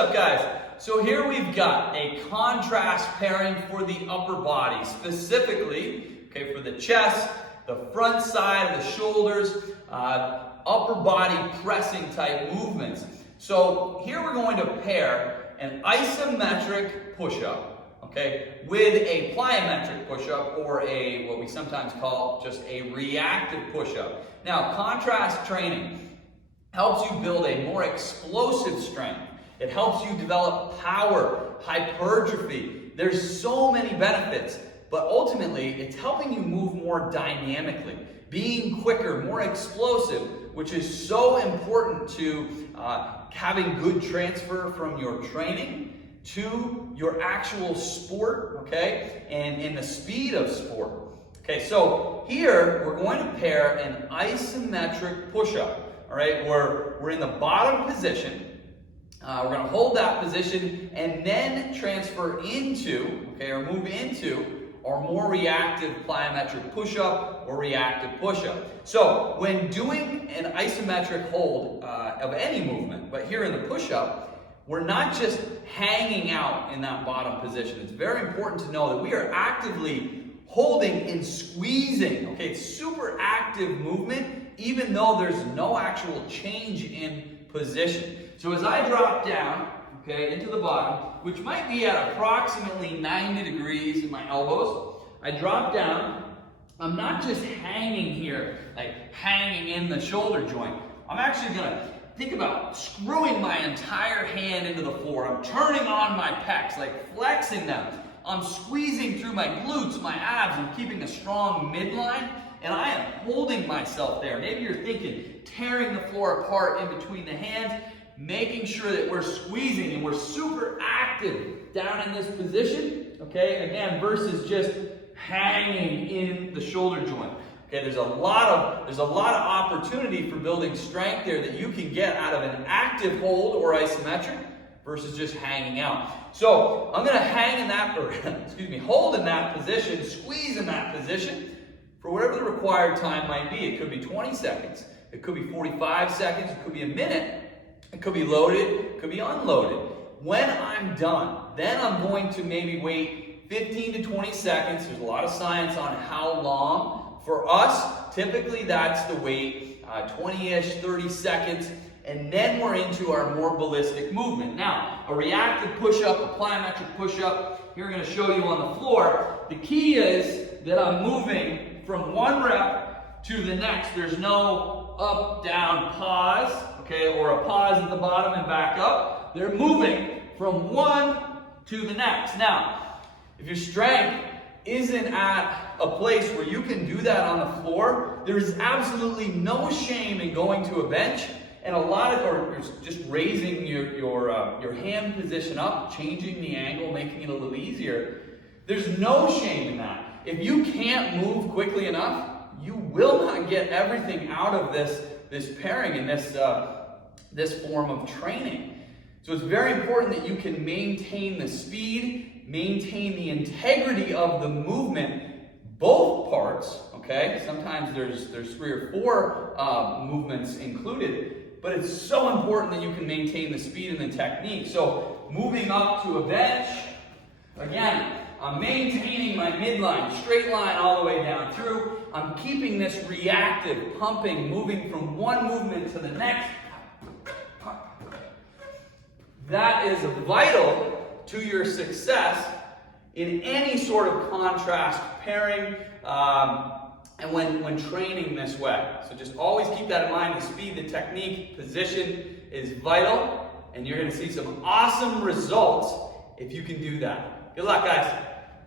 up, guys? So here we've got a contrast pairing for the upper body, specifically, okay, for the chest, the front side of the shoulders, upper body pressing type movements. So here we're going to pair an isometric push-up, okay, with a plyometric push-up, or a, what we sometimes call just a reactive push-up. Now, contrast training helps you build a more explosive strength. It helps you develop power, hypertrophy. There's so many benefits, but ultimately it's helping you move more dynamically, being quicker, more explosive, which is so important to having good transfer from your training to your actual sport, okay, and in the speed of sport. Okay, so here we're going to pair an isometric push-up. All right, we're in the bottom position. We're going to hold that position and then transfer into, okay, or move into our more reactive plyometric push-up or reactive push-up. So when doing an isometric hold of any movement, but here in the push-up, we're not just hanging out in that bottom position. It's very important to know that we are actively holding and squeezing. Okay, it's super active movement, even though there's no actual change in position. So as I drop down, okay, into the bottom, which might be at approximately 90 degrees in my elbows, I drop down. I'm not just hanging here, like hanging in the shoulder joint. I'm actually gonna think about screwing my entire hand into the floor. I'm turning on my pecs, like flexing them. I'm squeezing through my glutes, my abs, and keeping a strong midline, and I am holding myself there. Maybe you're thinking tearing the floor apart in between the hands, making sure that we're squeezing and we're super active down in this position, okay, again, versus just hanging in the shoulder joint. Okay, there's a lot of opportunity for building strength there that you can get out of an active hold or isometric versus just hanging out. So I'm going to hang in that, or hold in that position, squeeze in that position for whatever the required time might be. It could be 20 seconds, it could be 45 seconds, it could be a minute, it could be loaded, it could be unloaded. When I'm done, then I'm going to maybe wait 15 to 20 seconds. There's a lot of science on how long. For us, typically that's the wait, 20-ish, 30 seconds. And then we're into our more ballistic movement. Now, a reactive push-up, a plyometric push-up, here I'm going to show you on the floor. The key is that I'm moving from one rep to the next. There's no up, down, pause, okay, or a pause at the bottom and back up. They're moving from one to the next. Now, if your strength isn't at a place where you can do that on the floor, there is absolutely no shame in going to a bench and or just raising your hand position up, changing the angle, making it a little easier. There's no shame in that. If you can't move quickly enough, you will not get everything out of this pairing and this form of training. So it's very important that you can maintain the speed, maintain the integrity of the movement, both parts, okay? Sometimes there's 3 or 4 movements included, but it's so important that you can maintain the speed and the technique. So moving up to a bench, again, I'm maintaining my midline, straight line all the way down through. I'm keeping this reactive, pumping, moving from one movement to the next. That is vital to your success in any sort of contrast pairing and when training this way. So just always keep that in mind. The speed, the technique, position is vital, and you're going to see some awesome results if you can do that. Good luck, guys.